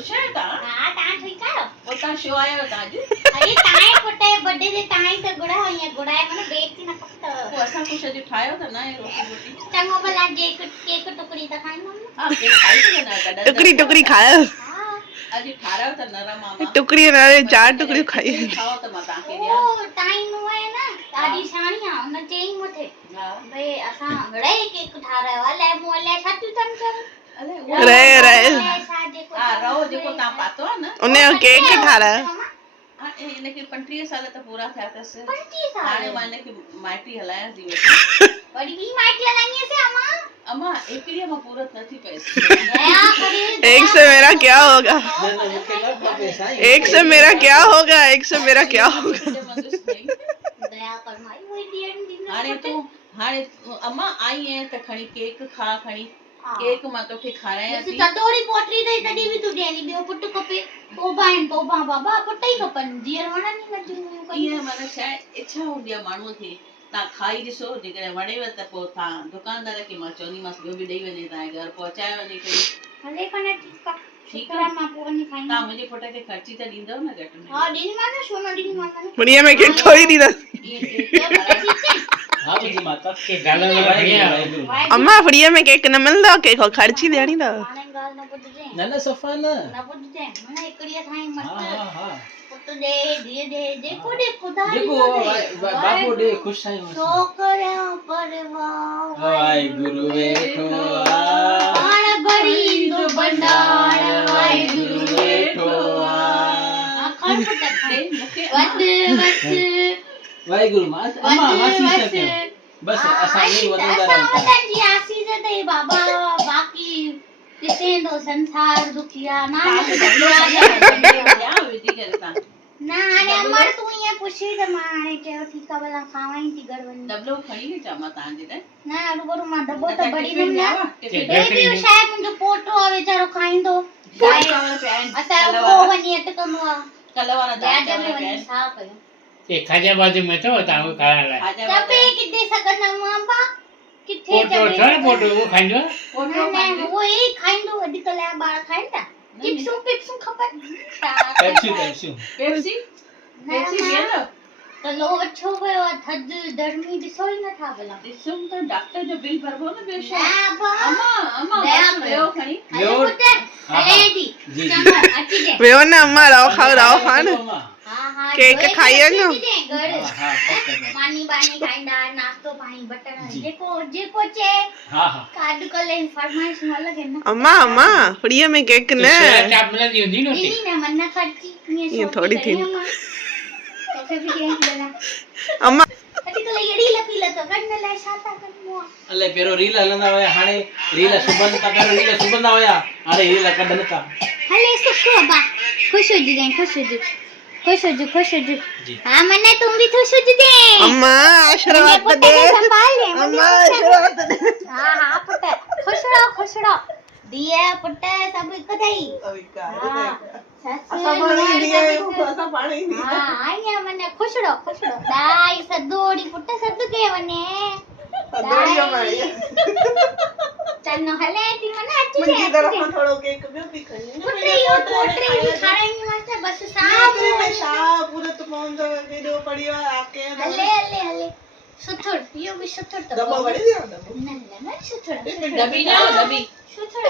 खुश है ता हां ता ठीक आयो पोता शो आयो ता आज अरे ताए पुटे बर्थडे जे ताए त गुड़ा होया गुड़ा है मने बेइज्जती न करत वो असा कुछ अज ठायो त ना रोटी रोटी चंगो भला केक टुकड़ी त खाई मम्मी हां केक खाई त ना कदा टुकड़ी टुकड़ी खायो हां आज ठाराव त नरम मामा टुकड़ी ना चार टुकड़ी खाई खाओ त मां ताके दिया ओ ताई नु है ना ताडी शाणिया उन चई मथे हां भई असा घड़े केक ठारायो अले मोले छाती तन चल अले रहे हां रहो जेको ता पातो है ना उन्हें केक ठारा हां इनके 35 साल त पूरा थया तस 35 साल हाने माने के माटी हलाया दी वेठी बड़ी भी माटी हलानी से अम्मा अम्मा एकड़ी में पूरत नथी पैस दया करे एक से मेरा क्या होगा एक से मेरा क्या होगा एक से मेरा क्या होगा दया कर माई वही डियन दिन हाने तू हाने अम्मा आई है त खणी केक खा खणी केक मां तोखे खाराया थी सदोरी पोटरी दई तडी भी तू देनी बियो पुट कपे तोबा बाबा पुट ही खपन जीअर वणन न जूं ये माने छा इच्छा होंदी आहे माण्हू खे ता खाई ॾिसो जेकॾहिं वणेव त पोइ तव्हां दुकानदार खे मां चवंदीमांसि ॿियो बि ॾेई वञे तव्हांजे घर पहुचाए वञे कई हले कने ठीकु ठीकु आहे मां पोइ वञी खाईंदमि तव्हां मुंहिंजे पुट खे ख़र्ची त ॾींदव न घटि में हा ॾींदी मां न छो न ॾींदी मां बढ़िया में केक थोड़ी दी ना हाँ मुझे माता के गालन में बढ़िया अम्मा फ्री में केक न मिलदा केक खर्ची देनी दा हाणे ॻाल्हि न ॿुधजे न सफ़ा न न ॿुधजे मन हिकड़ीअ साईं मस्त हाँ हाँ पुट दे धीअ दे जेको दे ख़ुदा देखो बाबू दे खुश है छोकरा परवाह वाई गुरु वेठो हाण बड़ी दो भंडार वाई गुरु वेठो आखर पुट खाए मूंखे वद वस वाई गुरु मास अम्मा मासी सके बस असा नहीं वदंदा असां जी आसीस ते बाबा बाकी किसे दो संसार दुखिया ना या विधि करे तव्हां ना हाणे अमर तू ये पुछी त मां हाणे चयो ठीकु आहे भला खावाई थी घर वञी दबलो खणी न चा मां तव्हांजे लाइ ना रुबरू मां दॿो त बड़ी टिफिन न ॾियांव? टिफिन बेबी शायद मुंहिंजो पोटो आहे वीचारो खाईंदो दाल चांवर पिया आहिनि असां कल्ह पोइ वारा वञी अटकंदो आहे कल्ह वारा दाल यादि चांवर में पिया वञी आहिनि छा कयूं ये खाजा बाजू में तो ताऊ खाना ला खाजा तबे किथे सघंदमि अम्बा किथे फोटो छोड़ फोटो वो खाइंदो न उहो ई खाईंदो अॼुकल्ह जा ॿार खाइनि था पिप्सूं खपनि पेप्सी पेप्सी पेप्सी पेप्सी पीअंदव त लो अछो पियो आहे थधि गर्मी ॾिसो ई नथा भला ॾिसूं त डॉक्टर जो बिल भरबो न ॿियो छा ना अब्बा अम्मा अम्मा दया बस वियो खणी हले पुट हले दी जी चङो अची जे वेओ ना अम्मा रहो खाओ न हा केक खाई वञो। हाँ पानी खाईंदा नाश्तो पाणी बटन जेको चे हाँ हाँ अॼुकल्ह जी फरमाइश न लॻे न अम्मा फ्री में केक न चाप मिलंदी हूंदी न ईनी न मन खर्ची ये थोड़ी थी। तोखे बि ॾियण लॻा अम्मा अॼुकल्ह अहिड़ी लपी लतो कढण लाइ छा था कनि अले पेरो रील हलंदा हुया हाणे रील सुबन था पेरो रील सुबंदा हुया हाणे रील कढन था हले सुखो अब्बा खुश हो जी खुश हो जी हाँ मन्ना तुम भी खुश हो जी अम्मा आशीर्वाद दे संभाल ले अम्मा आशीर्वाद दे हाँ पुट खुश रहो दिया पुट सब एक थई अभी का असा पाणी हाँ आई मन्ना खुश रहो दाई सदोड़ी पुट सद के वने चन्नो हले ती मने अच जे तरफ थोड़ो केक ॿियो बि खणी पोटरी खाराई मस्त बस साफ पूरे तो पहुंचो वीडियो पढ़ियो आके हले सुथुर यो भी सुथुर तो दबो वड़ी दियो दबो न सुथुर दबी ना दबी सुथुर